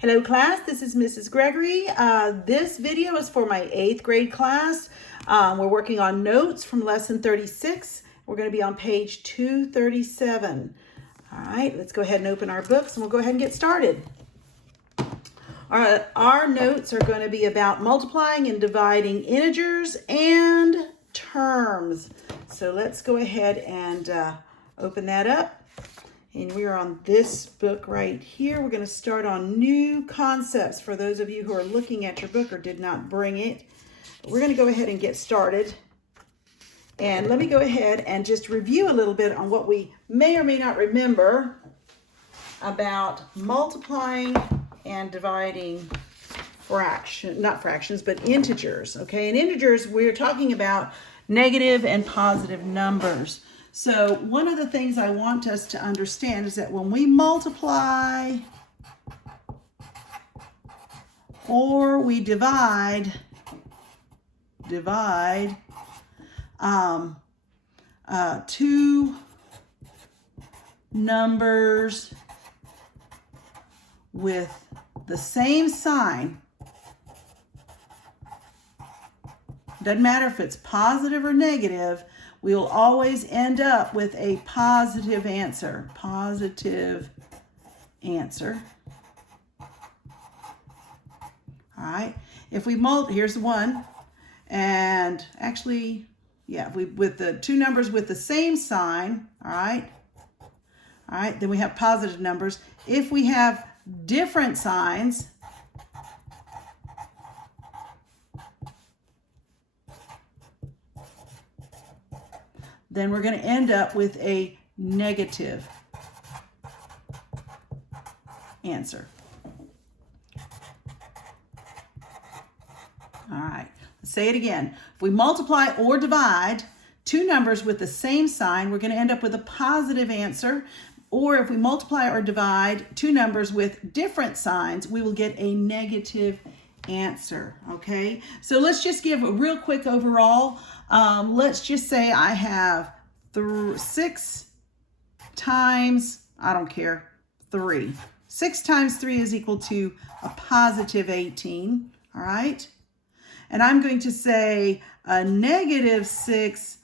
Hello class, this is Mrs. Gregory. This video is for my 8th grade class. We're working on notes from lesson 36. We're going to be on page 237. All right, let's go ahead and open our books and we'll go ahead and get started. Our notes are going to be about multiplying and dividing integers and terms. So let's go ahead and open that up. And we are on this book right here. We're going to start on new concepts for those of you who are looking at your book or did not bring it. We're going to go ahead and get started. And let me go ahead and just review a little bit on what we may or may not remember about multiplying and dividing not fractions, but integers. Okay, in integers, we're talking about negative and positive numbers. So one of the things I want us to understand is that when we multiply or we divide two numbers with the same sign, doesn't matter if it's positive or negative, we will always end up with a positive answer. Positive answer. All right. If we here's the one. And actually, yeah, with the two numbers with the same sign, all right. All right, then we have positive numbers. If we have different signs, then we're going to end up with a negative answer. All right, let's say it again. If we multiply or divide two numbers with the same sign, we're going to end up with a positive answer. Or if we multiply or divide two numbers with different signs, we will get a negative answer. Okay, so let's just give a real quick overall. Let's just say I have 6 times, I don't care, 3. 6 times 3 is equal to a positive 18, all right? And I'm going to say a negative 6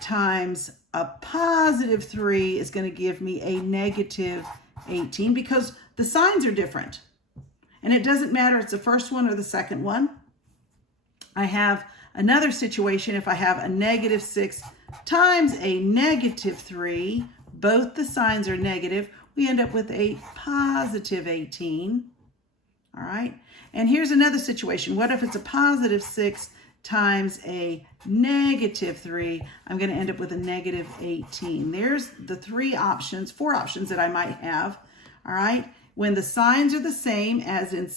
times a positive 3 is going to give me a negative 18 because the signs are different. And it doesn't matter if it's the first one or the second one. I have another situation if I have a negative 6 times a negative 3, both the signs are negative, we end up with a positive 18. All right. And here's another situation. What if it's a positive 6 times a negative 3? I'm going to end up with a negative 18. There's the 4 options that I might have. All right. When the signs are the same as in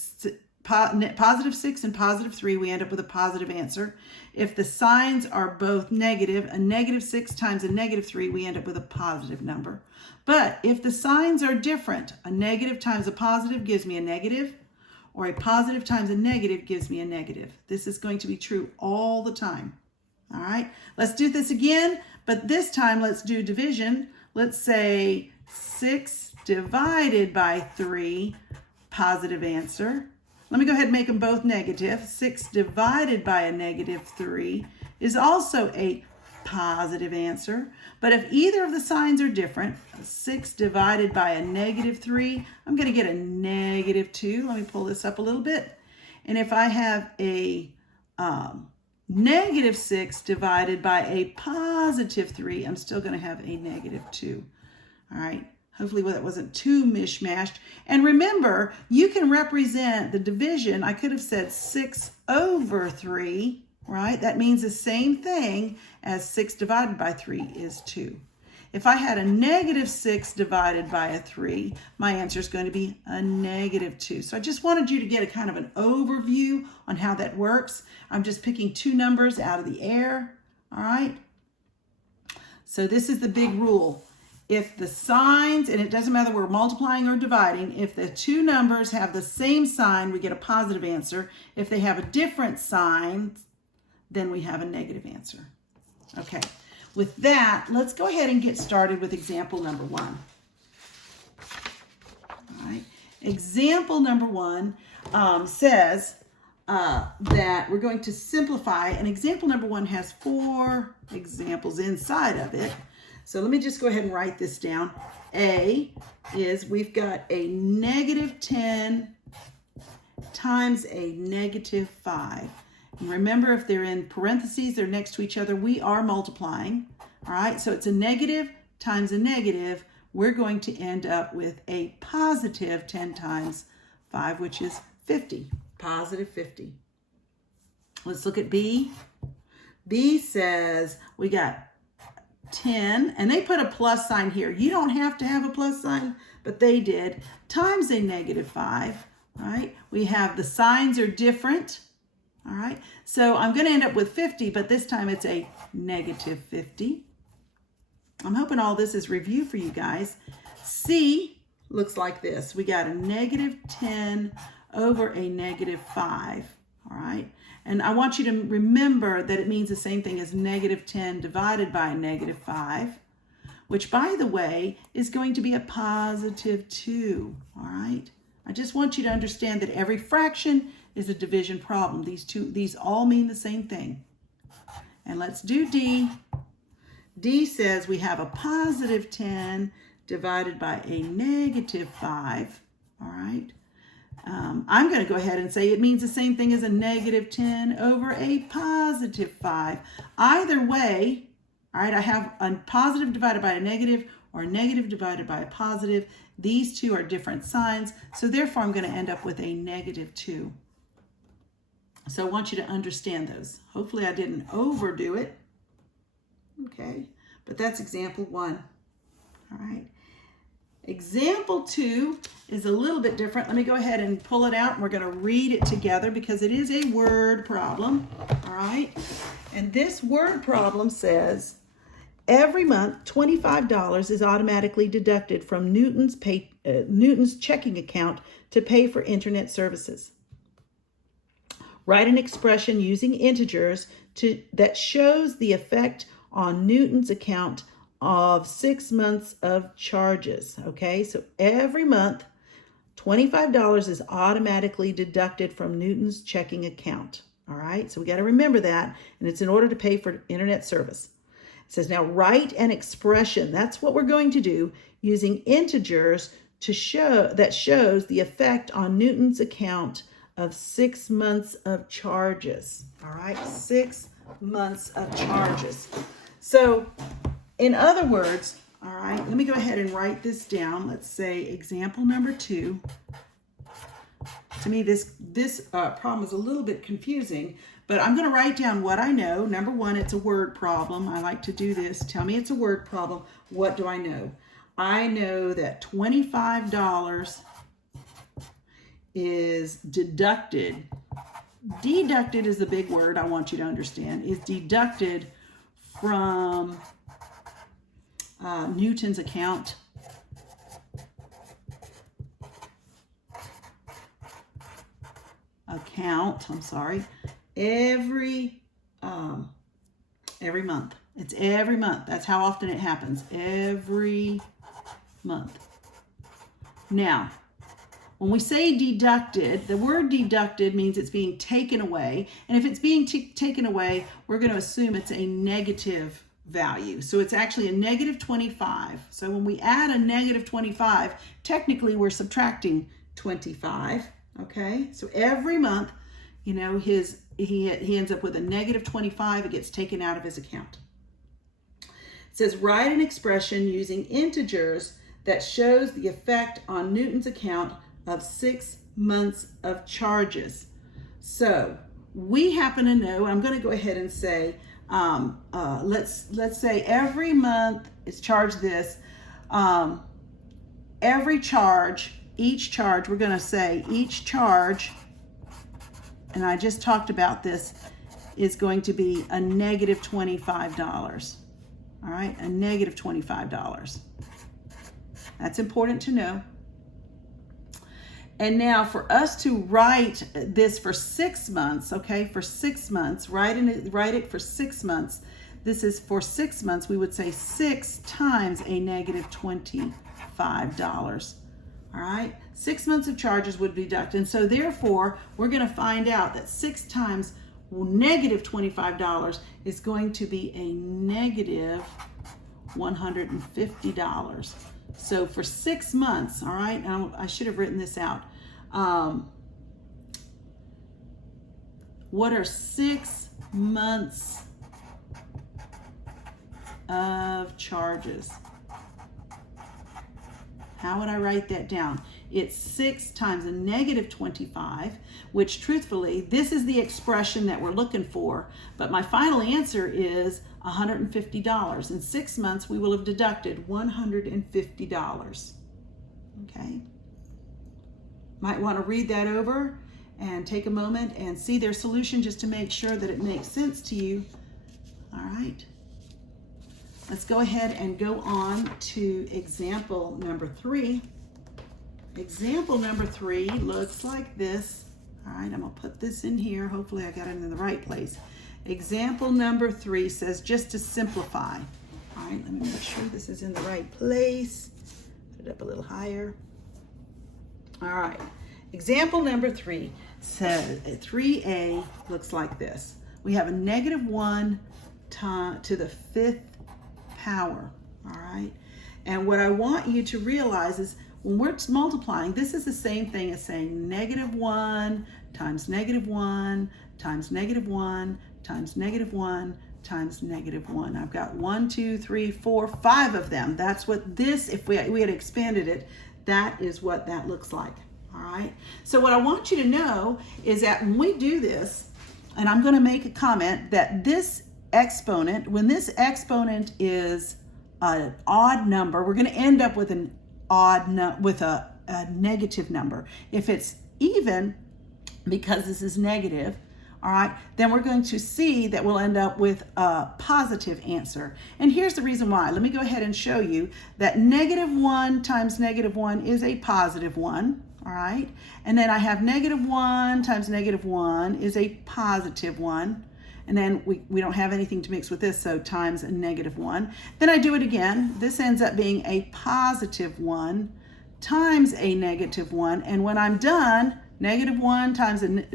positive 6 and positive 3, we end up with a positive answer. If the signs are both negative, a negative 6 times a negative 3, we end up with a positive number. But if the signs are different, a negative times a positive gives me a negative, or a positive times a negative gives me a negative. This is going to be true all the time. All right, let's do this again, but this time let's do division. Let's say 6 divided by 3, positive answer. Let me go ahead and make them both negative. 6 divided by a negative 3 is also a positive answer. But if either of the signs are different, 6 divided by a negative 3, I'm going to get a negative 2. Let me pull this up a little bit. And if I have a negative 6 divided by a positive 3, I'm still going to have a negative 2. All right. Hopefully that wasn't too mishmashed. And remember, you can represent the division. I could have said 6 over 3, right? That means the same thing as 6 divided by 3 is 2. If I had a negative 6 divided by a 3, my answer is going to be a negative 2. So I just wanted you to get a kind of an overview on how that works. I'm just picking two numbers out of the air, all right? So this is the big rule. If the signs, and it doesn't matter we're multiplying or dividing, if the two numbers have the same sign, we get a positive answer. If they have a different sign, then we have a negative answer. Okay, with that, let's go ahead and get started with example number 1. All right, Example number 1 says that we're going to simplify, and example number 1 has 4 examples inside of it. So let me just go ahead and write this down. A is we've got a negative 10 times a negative 5. And remember, if they're in parentheses, they're next to each other, we are multiplying. All right, so it's a negative times a negative. We're going to end up with a positive 10 times 5, which is 50, positive 50. Let's look at B. B says we got 10, and they put a plus sign here. You don't have to have a plus sign, but they did, times a negative 5, right? We have the signs are different, all right? So I'm going to end up with 50, but this time it's a negative 50. I'm hoping all this is review for you guys. C looks like this. We got a negative 10 over a negative 5, all right? And I want you to remember that it means the same thing as negative 10 divided by a negative 5, which, by the way, is going to be a positive 2, all right? I just want you to understand that every fraction is a division problem. These all mean the same thing. And let's do D. D says we have a positive 10 divided by a negative 5, all right? I'm going to go ahead and say it means the same thing as a negative 10 over a positive 5. Either way, all right, I have a positive divided by a negative or a negative divided by a positive. These two are different signs, so therefore I'm going to end up with a negative 2. So I want you to understand those. Hopefully I didn't overdo it. Okay, but that's example 1. All right. Example 2 is a little bit different. Let me go ahead and pull it out, and we're going to read it together because it is a word problem. All right. And this word problem says, every month, $25 is automatically deducted from Newton's checking account to pay for internet services. Write an expression using integers that shows the effect on Newton's account of 6 months of charges. Okay, so every month, $25 is automatically deducted from Newton's checking account. All right, so we got to remember that, and it's in order to pay for internet service. It says now write an expression. That's what we're going to do, using integers to shows the effect on Newton's account of 6 months of charges. All right, 6 months of charges. So in other words, all right, let me go ahead and write this down. Let's say example number 2. To me, this problem is a little bit confusing, but I'm going to write down what I know. Number 1, it's a word problem. I like to do this. Tell me it's a word problem. What do I know? I know that $25 is deducted. Deducted is the big word I want you to understand. Is deducted from Newton's account. Every month. It's every month. That's how often it happens. Every month. Now, when we say deducted, the word deducted means it's being taken away. And if it's being taken away, we're going to assume it's a negative value. So it's actually a negative 25. So when we add a negative 25, technically we're subtracting 25. Okay, so every month, you know, he ends up with a negative 25. It gets taken out of his account. It says write an expression using integers that shows the effect on Newton's account of 6 months of charges. So we happen to know, I'm going to go ahead and say, let's say every month is charged this. Every charge, each charge, we're going to say each charge, and I just talked about this, is going to be a negative $25. All right, a negative $25. That's important to know. And now for us to write this for 6 months, okay, for 6 months, write it for 6 months. This is for 6 months, we would say 6 times a negative $25. All right, 6 months of charges would be deducted. And so therefore, we're going to find out that 6 times negative $25 is going to be a negative $150. So for 6 months, all right, now I should have written this out. What are 6 months of charges? How would I write that down? It's 6 times a negative 25, which truthfully, this is the expression that we're looking for, but my final answer is $150. In 6 months, we will have deducted $150. Okay? Might want to read that over and take a moment and see their solution just to make sure that it makes sense to you. All right. Let's go ahead and go on to example number 3. Example number 3 looks like this. All right, I'm gonna put this in here. Hopefully I got it in the right place. Example number 3 says, just to simplify. All right, let me make sure this is in the right place. Put it up a little higher. All right, example number 3 says, 3A looks like this. We have a negative 1 to the 5th power, all right? And what I want you to realize is when we're multiplying, this is the same thing as saying negative 1 times negative 1 times negative 1 times negative 1 times negative 1. I've got 1, 2, 3, 4, 5 of them. That's what this, if we had expanded it, that is what that looks like, all right? So what I want you to know is that when we do this, and I'm going to make a comment that this exponent, when this exponent is an odd number, we're going to end up with an a negative number. If it's even, because this is negative, all right, then we're going to see that we'll end up with a positive answer. And here's the reason why. Let me go ahead and show you that negative 1 times negative 1 is a positive 1, all right? And then I have negative 1 times negative 1 is a positive 1. And then we don't have anything to mix with this, so times a negative 1. Then I do it again. This ends up being a positive 1 times a negative 1. And when I'm done, negative 1 times a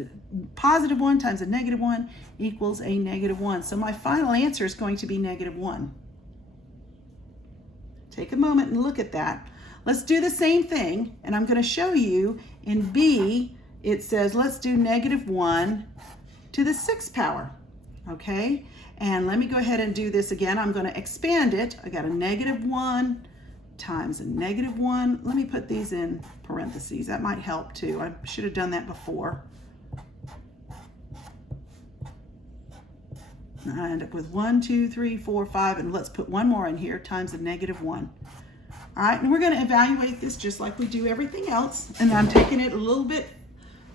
positive 1 times a negative 1 equals a negative 1. So my final answer is going to be negative 1. Take a moment and look at that. Let's do the same thing, and I'm going to show you in B, it says let's do negative 1 to the 6th power. Okay, and let me go ahead and do this again. I'm going to expand it. I got a negative 1 times a negative 1. Let me put these in parentheses. That might help too. I should have done that before. And I end up with 1, 2, 3, 4, 5, and let's put one more in here, times a negative 1. All right, and we're going to evaluate this just like we do everything else. And I'm taking it a little bit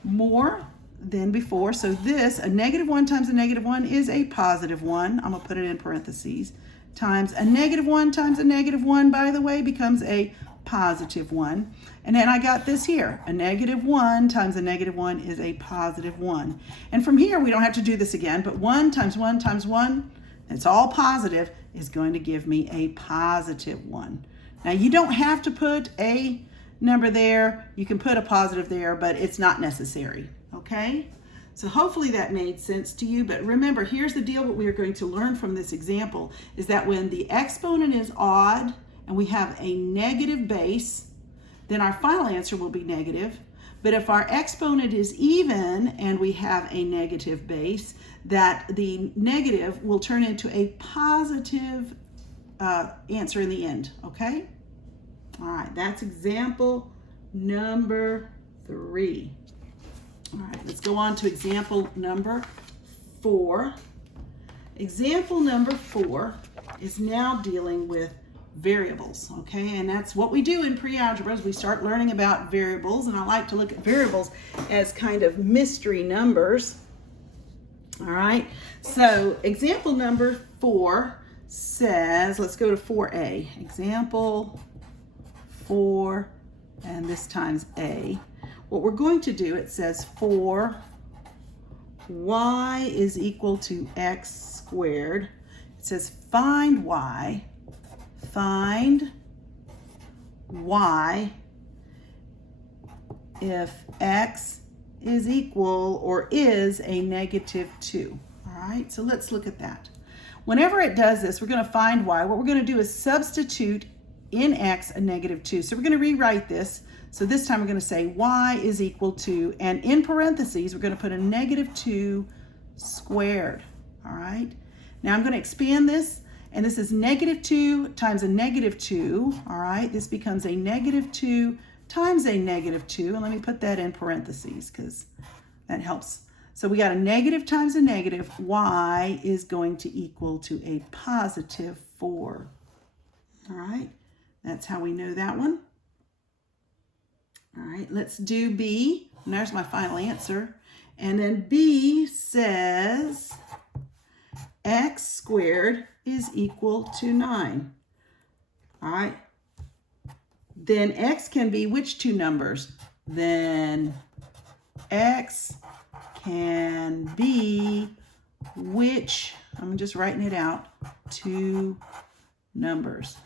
more than before. So this, a negative 1 times a negative 1 is a positive 1. I'm going to put it in parentheses. Times a negative 1 times a negative 1, by the way, becomes a positive 1. And then I got this here. A negative 1 times a negative 1 is a positive 1. And from here, we don't have to do this again, but 1 times 1 times 1, it's all positive, is going to give me a positive 1. Now, you don't have to put a number there. You can put a positive there, but it's not necessary. Okay, so hopefully that made sense to you. But remember, here's the deal. What we are going to learn from this example is that when the exponent is odd and we have a negative base, then our final answer will be negative. But if our exponent is even and we have a negative base, that the negative will turn into a positive answer in the end. Okay, all right, that's example number 3. All right, let's go on to example number 4. Example number 4 is now dealing with variables, okay? And that's what we do in pre-algebra is we start learning about variables, and I like to look at variables as kind of mystery numbers. All right, so example number 4 says, let's go to 4A. Example 4, and this times A. What we're going to do, it says for y is equal to x squared. It says find y if x is equal or is a -2. All right, so let's look at that. Whenever it does this, we're going to find y. What we're going to do is substitute in x a -2. So we're going to rewrite this. So this time we're going to say y is equal to, and in parentheses, we're going to put a -2 squared. All right. Now I'm going to expand this, and this is -2 times a -2. All right. This becomes a -2 times a -2. And let me put that in parentheses because that helps. So we got a negative times a negative. Y is going to equal to a +4. All right. That's how we know that one. All right, let's do B. And there's my final answer. And then B says x squared is equal to 9. All right. Then x can be which two numbers? Then x can be which, I'm just writing it out, two numbers.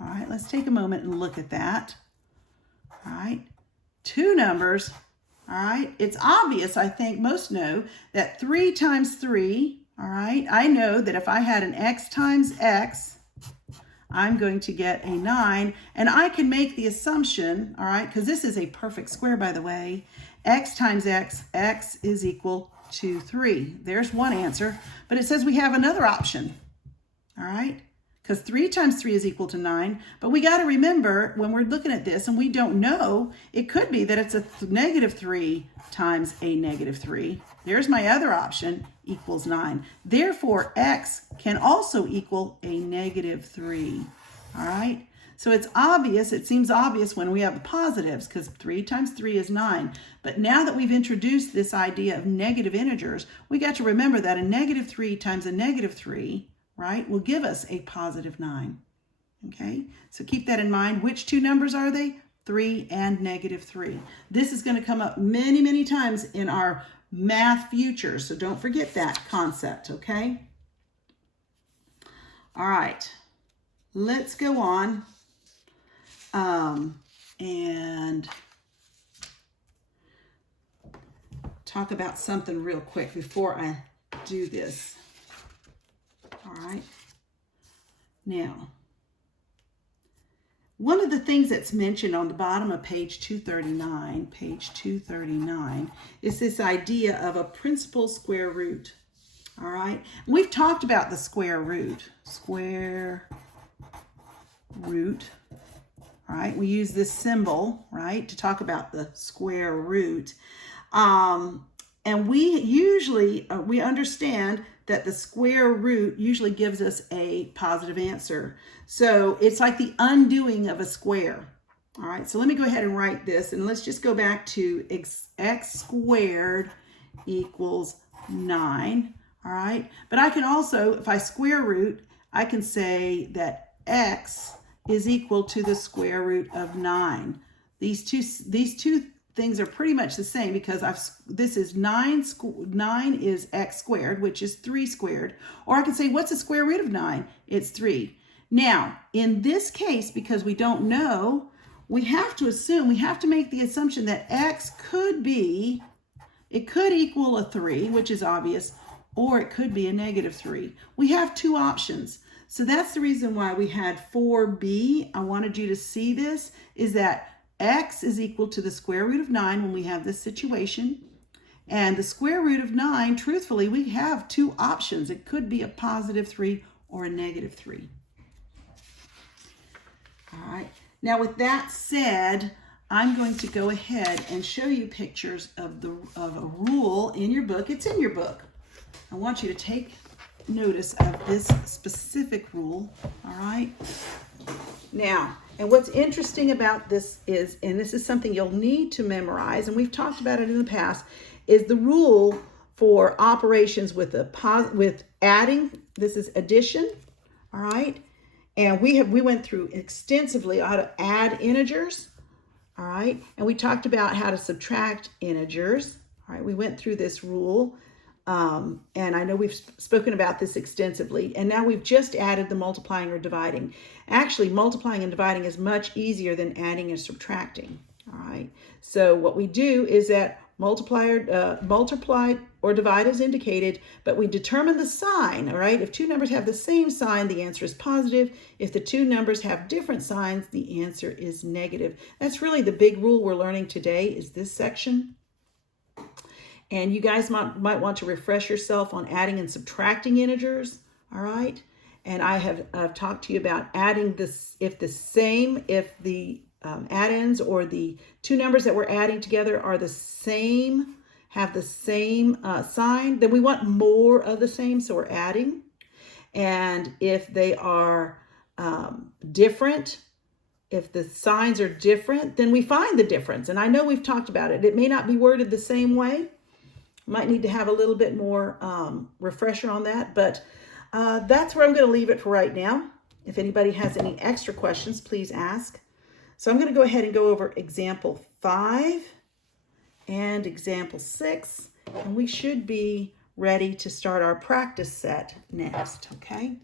All right, let's take a moment and look at that. All right, two numbers. All right, it's obvious, I think most know, that 3 times 3, all right, I know that if I had an x times x, I'm going to get a 9, and I can make the assumption, all right, because this is a perfect square, by the way, x times x, x is equal to 3. There's one answer, but it says we have another option, all right, because 3 times 3 is equal to 9, but we got to remember when we're looking at this and we don't know, it could be that it's a -3 times a -3. There's my other option, equals 9. Therefore, x can also equal a -3. All right? So it's obvious, it seems obvious when we have positives because 3 times 3 is 9. But now that we've introduced this idea of negative integers, we got to remember that a -3 times a -3, right, will give us a +9. Okay? So keep that in mind. Which two numbers are they? 3 and -3. This is going to come up many, many times in our math future, so don't forget that concept, okay? All right, let's go on and talk about something real quick before I do this. All right, now, one of the things that's mentioned on the bottom of page 239, is this idea of a principal square root. All right, and we've talked about the square root. All right, we use this symbol, right, to talk about the square root. And we usually, we understand that the square root usually gives us a positive answer. So it's like the undoing of a square. All right, so let me go ahead and write this, and let's just go back to x squared equals 9. All right, but I can also, if I square root, I can say that x is equal to the square root of 9. These two things are pretty much the same because this is 9 is x squared, which is 3 squared. Or I can say, what's the square root of 9? It's 3. Now, in this case, because we don't know, we have to make the assumption that x could equal a 3, which is obvious, or it could be a -3. We have two options. So that's the reason why we had 4b. I wanted you to see this, is that x is equal to the square root of 9 when we have this situation. And the square root of 9, truthfully, we have two options. It could be a +3 or a -3. All right. Now, with that said, I'm going to go ahead and show you pictures of a rule in your book. It's in your book. I want you to take notice of this specific rule. All right. Now, and what's interesting about this is, and this is something you'll need to memorize, and we've talked about it in the past, is the rule for operations with adding. This is addition, all right? And we went through extensively how to add integers, all right? And we talked about how to subtract integers, all right? We went through this rule. And I know we've spoken about this extensively, and now we've just added the multiplying or dividing. Actually, multiplying and dividing is much easier than adding and subtracting. All right, so what we do is that multiply or divide as indicated, but we determine the sign, all right? If two numbers have the same sign, the answer is positive. If the two numbers have different signs, the answer is negative. That's really the big rule we're learning today is this section. And you guys might want to refresh yourself on adding and subtracting integers, all right? And I have talked to you about adding this, if the add-ins or the two numbers that we're adding together are the same, have the same sign, then we want more of the same, so we're adding. And if they are different, if the signs are different, then we find the difference. And I know we've talked about it. It may not be worded the same way. Might need to have a little bit more refresher on that, but that's where I'm going to leave it for right now. If anybody has any extra questions, please ask. So I'm going to go ahead and go over example 5 and example 6, and we should be ready to start our practice set next, okay?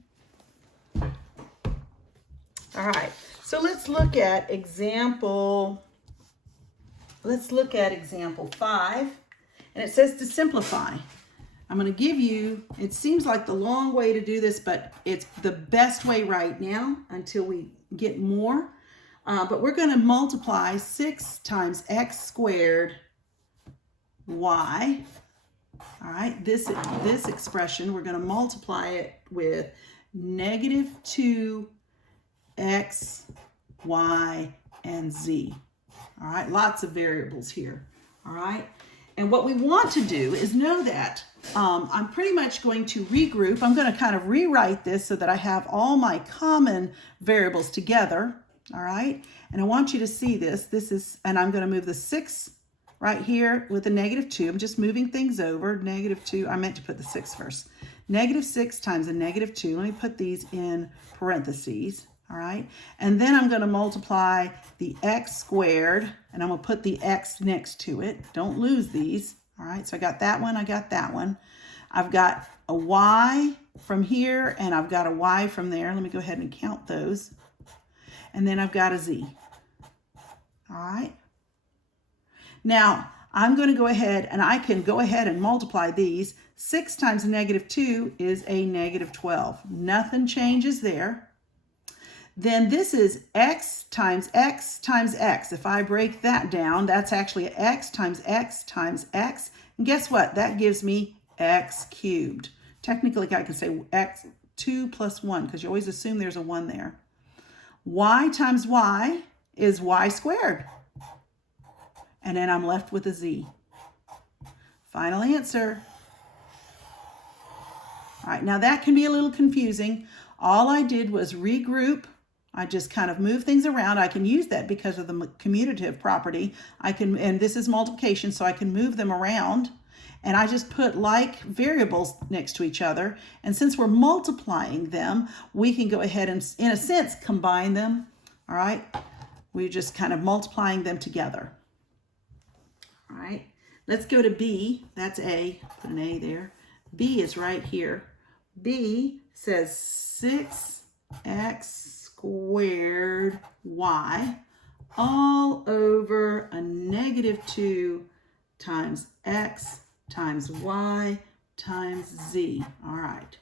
All right, so let's look at example 5, and it says to simplify. I'm going to give you, it seems like the long way to do this, but it's the best way right now until we get more. But we're going to multiply 6 times x squared y. All right, this expression, we're going to multiply it with negative 2x, y, and z. All right, lots of variables here. All right, and what we want to do is know that I'm pretty much going to regroup. I'm going to kind of rewrite this so that I have all my common variables together. All right, and I want you to see this. This is, and I'm going to move the 6 right here with a negative 2. I'm just moving things over. Negative 2, I meant to put the 6 first. Negative 6 times a negative 2. Let me put these in parentheses. All right, and then I'm going to multiply the x squared, and I'm going to put the x next to it. Don't lose these. All right, so I got that one, I got that one. I've got a y from here, and I've got a y from there. Let me go ahead and count those. And then I've got a z. All right. Now, I'm going to go ahead, and I can go ahead and multiply these. 6 times a negative 2 is a negative 12. Nothing changes there. Then this is x times x times x. If I break that down, that's actually x times x times x. And guess what? That gives me x cubed. Technically, I can say x 2 plus 1 because you always assume there's a 1 there. Y times y is y squared. And then I'm left with a z. Final answer. All right, now that can be a little confusing. All I did was regroup. I just kind of move things around. I can use that because of the commutative property. And this is multiplication, so I can move them around. And I just put like variables next to each other. And since we're multiplying them, we can go ahead and, in a sense, combine them. All right, we're just kind of multiplying them together. All right, let's go to B. That's A. Put an A there. B is right here. B says 6x squared y all over a negative 2 times x times y times z. All right.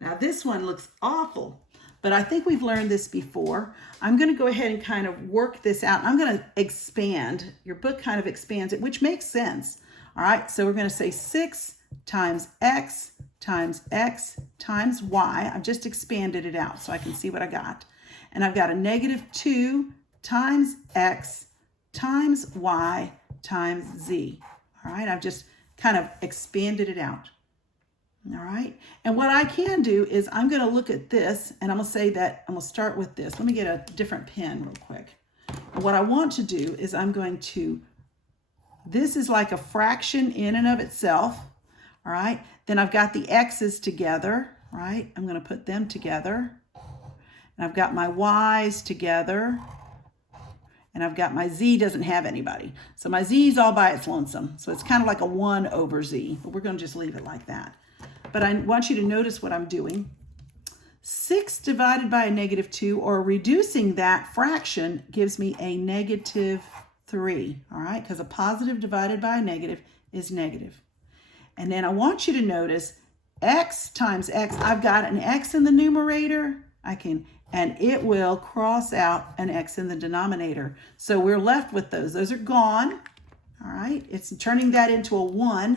Now this one looks awful, but I think we've learned this before. I'm going to go ahead and kind of work this out. I'm going to expand. Your book kind of expands it, which makes sense. All right, so we're going to say 6 times x times y. I've just expanded it out so I can see what I got. And I've got a negative 2 times x times y times z. All right, I've just kind of expanded it out. All right, and what I can do is I'm going to look at this, and I'm going to say that I'm going to start with this. Let me get a different pen real quick. And what I want to do is I'm going to, this is like a fraction in and of itself. All right, then I've got the x's together, right? I'm going to put them together. And I've got my y's together. And I've got my z doesn't have anybody. So my z is all by its lonesome. So it's kind of like a 1 over z, but we're going to just leave it like that. But I want you to notice what I'm doing. 6 divided by a negative 2, or reducing that fraction, gives me a negative 3, all right? Because a positive divided by a negative is negative. And then I want you to notice x times x. I've got an x in the numerator. And it will cross out an x in the denominator. So we're left with those. Those are gone, all right? It's turning that into a 1,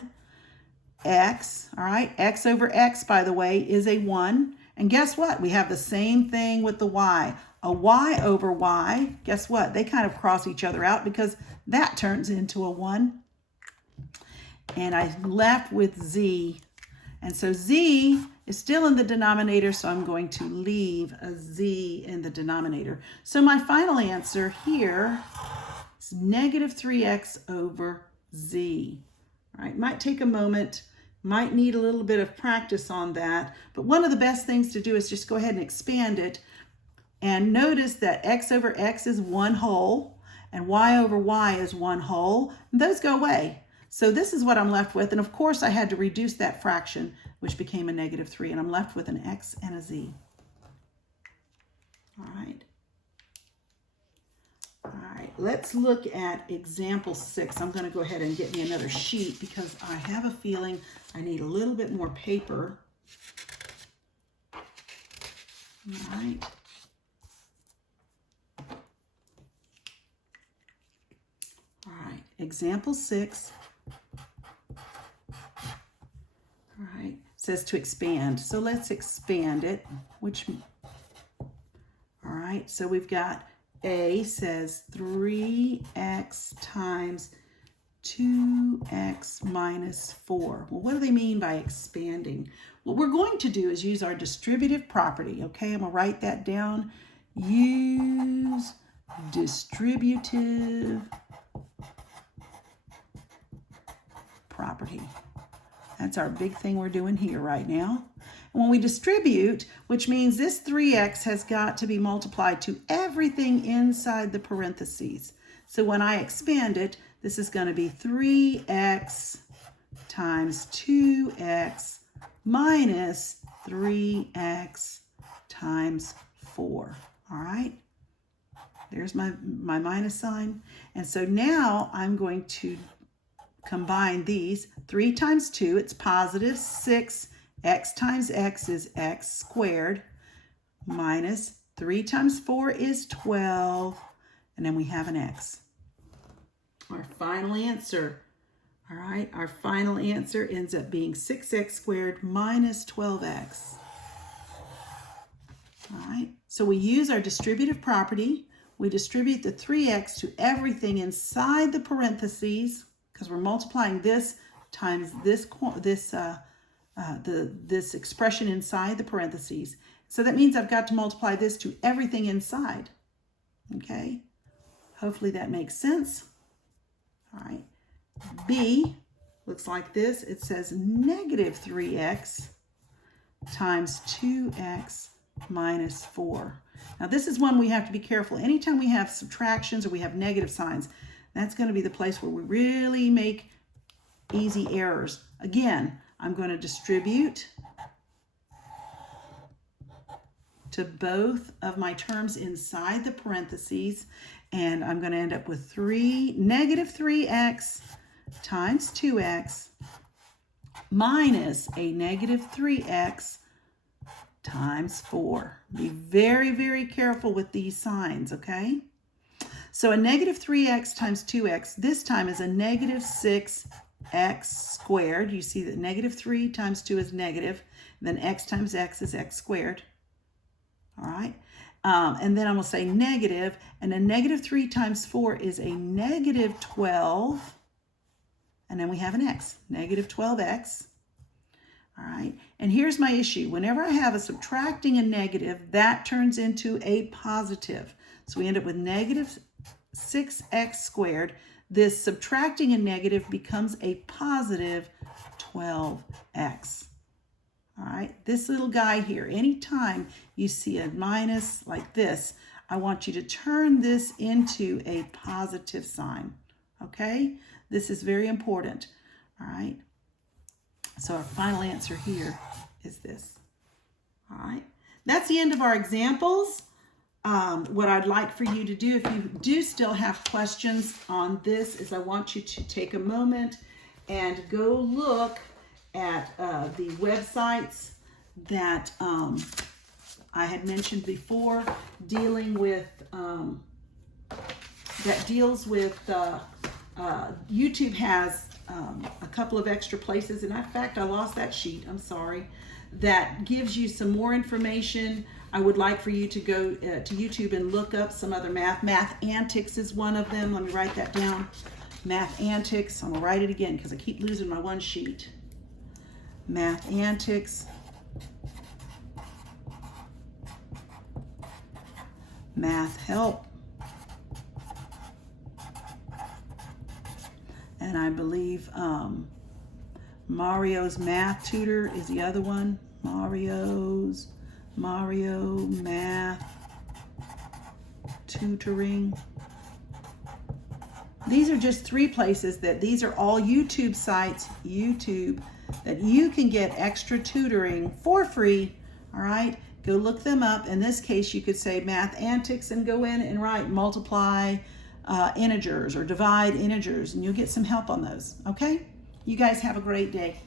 x, all right? X over x, by the way, is a 1. And guess what? We have the same thing with the y. A y over y, guess what? They kind of cross each other out because that turns into a 1. And I'm left with z. And so z is still in the denominator, so I'm going to leave a z in the denominator. So my final answer here is negative 3x over z. All right, might take a moment, might need a little bit of practice on that, but one of the best things to do is just go ahead and expand it. And notice that x over x is 1 whole, and y over y is 1 whole, and those go away. So this is what I'm left with, and of course I had to reduce that fraction, which became a negative 3, and I'm left with an x and a z. All right. All right, let's look at example 6. I'm going to go ahead and get me another sheet because I have a feeling I need a little bit more paper. All right. All right, example 6. All right, says to expand. So let's expand it, all right, so we've got A says 3x times 2x minus 4. Well, what do they mean by expanding? What we're going to do is use our distributive property, okay? I'm going to write that down. Use distributive property. That's our big thing we're doing here right now. And when we distribute, which means this 3x has got to be multiplied to everything inside the parentheses. So when I expand it, this is going to be 3x times 2x minus 3x times 4. All right? There's my minus sign. And so now I'm going to combine these. 3 times 2, it's positive 6. X times x is x squared minus 3 times 4 is 12. And then we have an x. Our final answer, all right, our final answer ends up being 6x squared minus 12x. All right, so we use our distributive property. We distribute the 3x to everything inside the parentheses because we're multiplying this times this expression inside the parentheses. So that means I've got to multiply this to everything inside. Okay, hopefully that makes sense. All right, B looks like this. It says negative 3x times 2x minus 4. Now this is one we have to be careful. Anytime we have subtractions or we have negative signs, that's going to be the place where we really make easy errors. Again, I'm going to distribute to both of my terms inside the parentheses, and I'm going to end up with negative 3x times 2x minus a negative 3x times 4. Be very, very careful with these signs, okay? So a negative 3x times 2x, this time is a negative 6x squared. You see that negative 3 times 2 is negative, and then x times x is x squared. All right, and then I'm going to say negative, and then negative 3 times 4 is a negative 12, and then we have an x, negative 12x. All right, and here's my issue. Whenever I have a subtracting a negative, that turns into a positive. So we end up with negative 6x squared. This subtracting a negative becomes a positive 12x. All right, this little guy here, anytime you see a minus like this, I want you to turn this into a positive sign, okay? This is very important, all right? So our final answer here is this, all right? That's the end of our examples. what I'd like for you to do, if you do still have questions on this, is I want you to take a moment and go look at the websites that I had mentioned before, dealing with that deals with YouTube has a couple of extra places, and in fact I lost that sheet, I'm sorry, that gives you some more information. I would like for you to go to YouTube and look up some other math. Math Antics is one of them. Let me write that down. Math Antics. I'm going to write it again because I keep losing my one sheet. Math Antics. Math Help. And I believe Mario's Math Tutor is the other one. Mario Math Tutoring. These are just 3 places these are all YouTube sites, that you can get extra tutoring for free. All right, go look them up. In this case, you could say Math Antics and go in and write multiply integers or divide integers, and you'll get some help on those. Okay, you guys have a great day.